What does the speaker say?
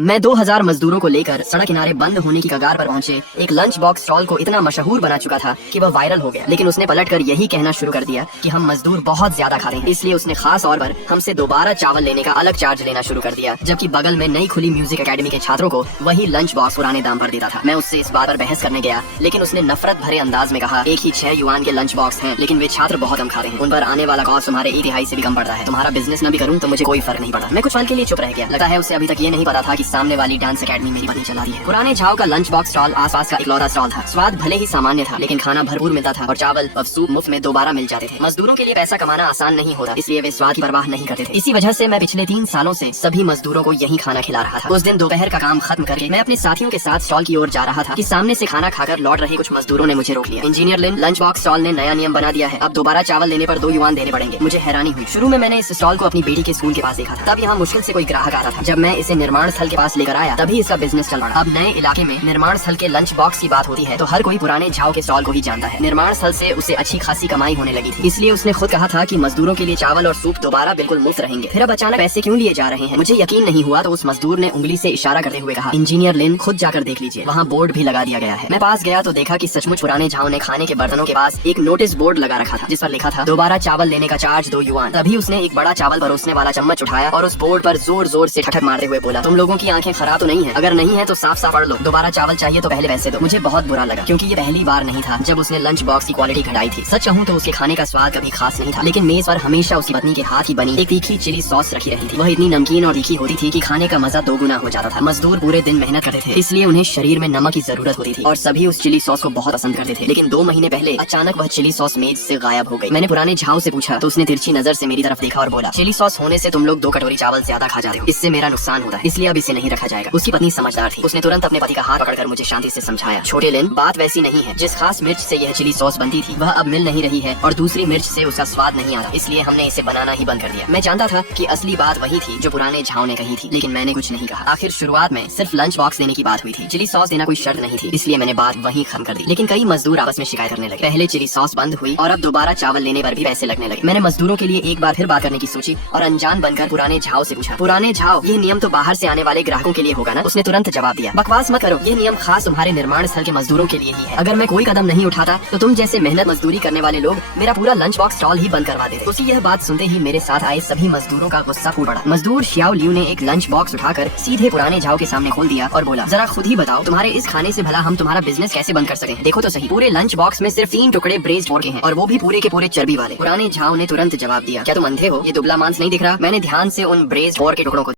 मैं 2000 मजदूरों को लेकर सड़क किनारे बंद होने की कगार पर पहुंचे एक लंच बॉक्स स्टॉल को इतना मशहूर बना चुका था कि वह वायरल हो गया। लेकिन उसने पलटकर यही कहना शुरू कर दिया कि हम मजदूर बहुत ज्यादा खाते हैं, इसलिए उसने खास तौर पर हमसे दोबारा चावल लेने का अलग चार्ज लेना शुरू कर दिया। जबकि बगल में नई खुली म्यूजिक एकेडमी के छात्रों को वही लंच बॉक्स पुराने दाम पर देता था। मैं उससे इस बात पर बहस करने गया, लेकिन उसने नफरत भरे अंदाज में कहा, एक ही 6 युआन के लंच बॉक्स हैं, लेकिन वे छात्र बहुत कम खाते हैं, उन पर आने वाला कॉस्ट तुम्हारे 1 तिहाई से भी कम पड़ता है। तुम्हारा बिजनेस न भी करूँ तो मुझे कोई फर्क नहीं पड़ा। मैं कुछ पल के लिए चुप रह गया। लगता है उसे अभी तक ये नहीं पता था कि सामने वाली डांस एकेडमी मेरी पत्नी चला रही है। पुराने झाव का लंच बॉक्स स्टॉल आसपास का इकलौता स्टॉल था। स्वाद भले ही सामान्य था, लेकिन खाना भरपूर मिलता था और चावल और सूप मुफ्त में दोबारा मिल जाते थे। मजदूरों के लिए पैसा कमाना आसान नहीं होता, इसलिए वे स्वाद की परवाह नहीं करते थे। इसी वजह से मैं पिछले 3 सालों से सभी मजदूरों को यही खाना खिला रहा था। उस दिन दोपहर का काम खत्म करके मैं अपने साथियों के साथ स्टॉल की ओर जा रहा था कि सामने से खाना खाकर लौट रहे कुछ मजदूरों ने मुझे रोक लिया। इंजीनियर लिन, लंच बॉक्स स्टॉल ने नया नियम बना दिया है, अब दोबारा चावल लेने पर 2 युआन देने पड़ेंगे। मुझे हैरानी हुई। शुरू में मैंने इस स्टॉल को अपनी बेटी के स्कूल के पास देखा था, तब यहाँ मुश्किल से कोई ग्राहक आता था। जब मैं इसे निर्माण स्थल के पास लेकर आया, तभी इसका बिजनेस चल रहा। अब नए इलाके में निर्माण स्थल के लंच बॉक्स की बात होती है तो हर कोई पुराने झाव के स्टॉल को ही जानता है। निर्माण स्थल से उसे अच्छी खासी कमाई होने लगी थी, इसलिए उसने खुद कहा था कि मजदूरों के लिए चावल और सूप दोबारा बिल्कुल मुफ्त रहेंगे। फिर अब अचानक पैसे क्यों लिए जा रहे हैं? मुझे यकीन नहीं हुआ तो उस मजदूर ने उंगली से इशारा करते हुए कहा, इंजीनियर लिन, खुद जाकर देख लीजिए, वहाँ बोर्ड भी लगा दिया गया है। मैं पास गया तो देखा कि सचमुच पुराने झाव ने खाने के बर्तनों के पास एक नोटिस बोर्ड लगा रखा था, जिस पर लिखा था, दोबारा चावल लेने का चार्ज 2 युआन। तभी उसने एक बड़ा चावल परोसने वाला चम्मच उठाया और उस बोर्ड पर जोर जोर से ठठक मारते हुए बोला, तुम लोगों की आंखें खराब तो नहीं है? अगर नहीं है तो साफ साफ पढ़ लो, दोबारा चावल चाहिए तो पहले पैसे दो। मुझे बहुत बुरा लगा, क्योंकि ये पहली बार नहीं था जब उसने लंच बॉक्स की क्वालिटी घटाई थी। सच कहूँ तो उसके खाने का स्वाद कभी खास नहीं था, लेकिन मेज पर हमेशा उसकी पत्नी के हाथ की बनी एक तीखी चिली सॉस रखी रहती थी। वह इतनी नमकीन और तीखी होती थी कि खाने का मजा 2 गुना हो जाता था। मजदूर पूरे दिन मेहनत करते थे, इसलिए उन्हें शरीर में नमक की जरूरत होती थी और सभी उस चिली सॉस को बहुत पसंद करते थे। लेकिन 2 महीने पहले अचानक वह चिली सॉस मेज से गायब हो गई। मैंने पुराने झाव से पूछा तो उसने तिरछी नजर से मेरी तरफ देखा और बोला, चिली सॉस होने से तुम लोग 2 कटोरी चावल ज्यादा खा जाते हो, इससे मेरा नुकसान होता है, इसलिए अब इसे नहीं रखा जाएगा। उसकी पत्नी समझदार थी, उसने तुरंत अपने पति का हाथ पकड़कर मुझे शांति से समझाया, छोटे लिन, बात वैसी नहीं है। जिस खास मिर्च से यह चिली सॉस बनती थी वह अब मिल नहीं रही है और दूसरी मिर्च से उसका स्वाद नहीं आता, इसलिए हमने इसे बनाना ही बंद कर दिया। मैं जानता था कि असली बात वही थी जो पुराने झाव ने कही थी, लेकिन मैंने कुछ नहीं कहा। आखिर शुरुआत में सिर्फ लंच बॉक्स देने की बात हुई थी, चिली सॉस देना कोई शर्त नहीं थी, इसलिए मैंने बात वहीं खत्म कर दी। लेकिन कई मजदूर आपस में शिकायत करने लगे। पहले चिली सॉस बंद हुई और अब दोबारा चावल लेने पर भी पैसे लगने लगे। मैंने मजदूरों के लिए एक बार फिर बात करने की सोची और अनजान बनकर पुराने झाव से पूछा, पुराने झाव, ये नियम तो बाहर से आने वाले ग्राहकों के लिए होगा ना? उसने तुरंत जवाब दिया, बकवास मत करो, ये नियम खास तुम्हारे निर्माण स्थल के मजदूरों के लिए ही है। अगर मैं कोई कदम नहीं उठाता तो तुम जैसे मेहनत मजदूरी करने वाले लोग मेरा पूरा लंच बॉक्स स्टॉल ही बंद करवा देते। उसी यह बात सुनते ही मेरे साथ आए सभी मजदूरों का गुस्सा फूट पड़ा। मजदूर श्याओ लियू ने एक लंच बॉक्स उठाकर सीधे पुराने झाव के सामने खोल दिया और बोला, जरा खुद ही बताओ, तुम्हारे इस खाने से भला हम तुम्हारा बिजनेस कैसे बंद कर सके? देखो तो सही, पूरे लंच बॉक्स में सिर्फ 3 टुकड़े ब्रेस्ड पोर्क के हैं और वो भी पूरे के पूरे चर्बी वाले। पुराने झाव ने तुरंत जवाब दिया, क्या तुम अंधे हो? ये दुबला मांस नहीं दिख रहा? मैंने ध्यान से उन ब्रेस्ड पोर्क के टुकड़ों को